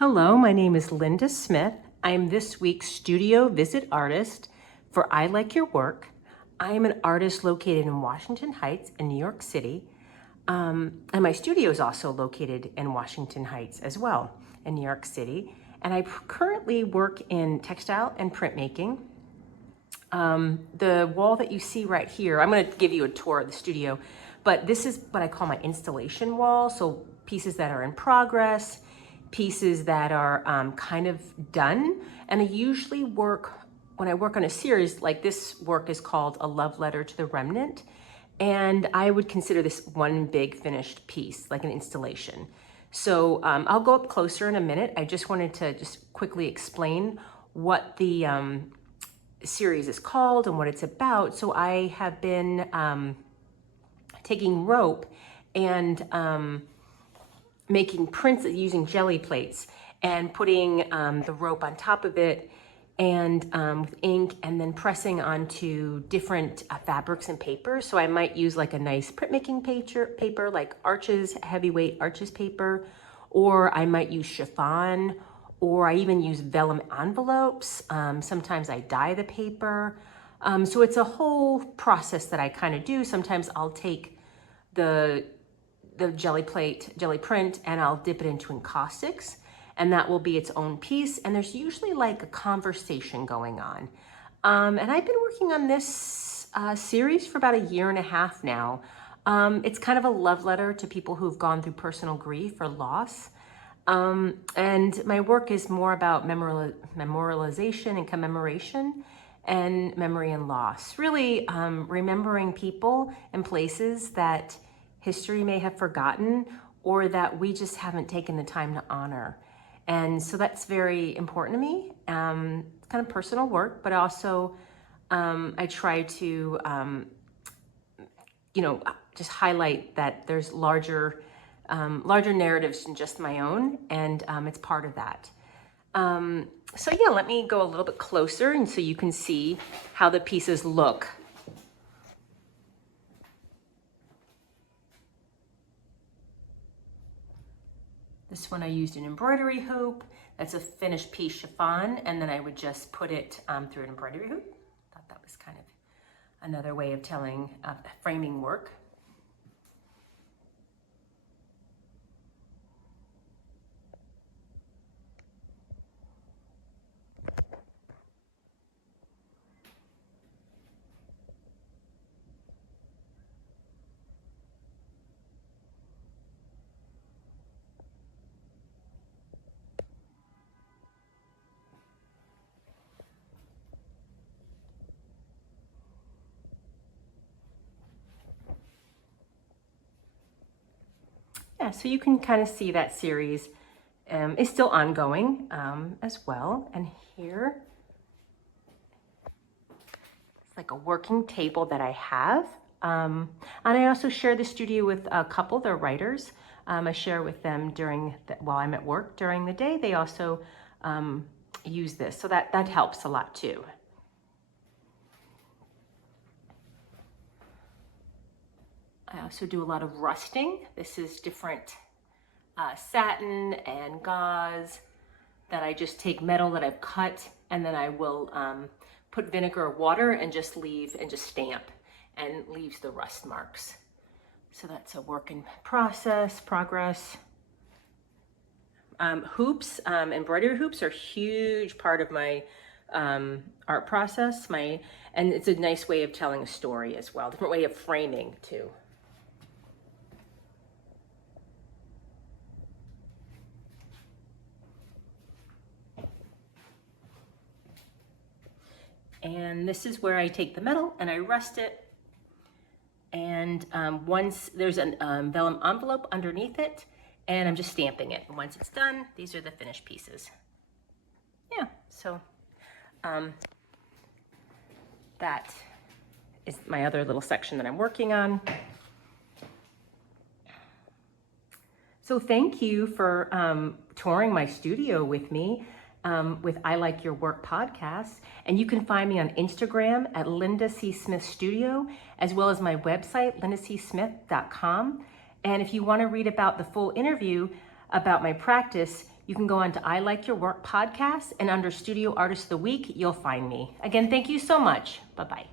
Hello, my name is Linda Smith. I am this week's studio visit artist for I Like Your Work. I am an artist located in Washington Heights in New York City. And my studio is also located in Washington Heights as well in New York City. And I currently work in textile and printmaking. The wall that you see right here, I'm going to give you a tour of the studio, but this is what I call my installation wall. So pieces that are in progress, pieces that are kind of done. And I usually work, when I work on a series, like this work is called A Love Letter to the Remnant. And I would consider this one big finished piece, like an installation. So I'll go up closer in a minute. I just wanted to just quickly explain what the series is called and what it's about. So I have been taking rope and making prints using jelly plates and putting the rope on top of it and with ink, and then pressing onto different fabrics and papers. So I might use like a nice printmaking paper like Arches, heavyweight Arches paper, or I might use chiffon, or I even use vellum envelopes. Sometimes I dye the paper. So it's a whole process that I kind of do. Sometimes I'll take the jelly print, and I'll dip it into encaustics, and that will be its own piece. And there's usually like a conversation going on. And I've been working on this series for about 1.5 years now. It's kind of a love letter to people who've gone through personal grief or loss. And my work is more about memorialization and commemoration and memory and loss. Really remembering people and places that history may have forgotten, or that we just haven't taken the time to honor. And so that's very important to me. It's kind of personal work, but also I try to, just highlight that there's larger narratives than just my own, and it's part of that. So yeah, let me go a little bit closer, and so you can see how the pieces look. This one I used an embroidery hoop. That's a finished piece chiffon, and then I would just put it through an embroidery hoop. Thought that was kind of another way of telling framing work. Yeah, so you can kind of see that series is still ongoing as well. And here, it's like a working table that I have. And I also share the studio with a couple, they're writers. I share with them while I'm at work during the day. They also use this, so that helps a lot too. I also do a lot of rusting. This is different satin and gauze that I just take metal that I've cut, and then I will put vinegar or water and just stamp, and leaves the rust marks. So that's a work in progress. Hoops, embroidery hoops are a huge part of my art process. And it's a nice way of telling a story as well, different way of framing too. And this is where I take the metal and I rust it. And once there's a vellum envelope underneath it, and I'm just stamping it. And once it's done, these are the finished pieces. Yeah, so that is my other little section that I'm working on. So thank you for touring my studio with me. With I Like Your Work podcast. And you can find me on Instagram at Linda C. Smith Studio, as well as my website, lindacsmith.com. And if you want to read about the full interview about my practice, You can go on to I Like Your Work podcast, and under Studio Artist of the Week, you'll find me. Again, thank you so much. Bye-bye.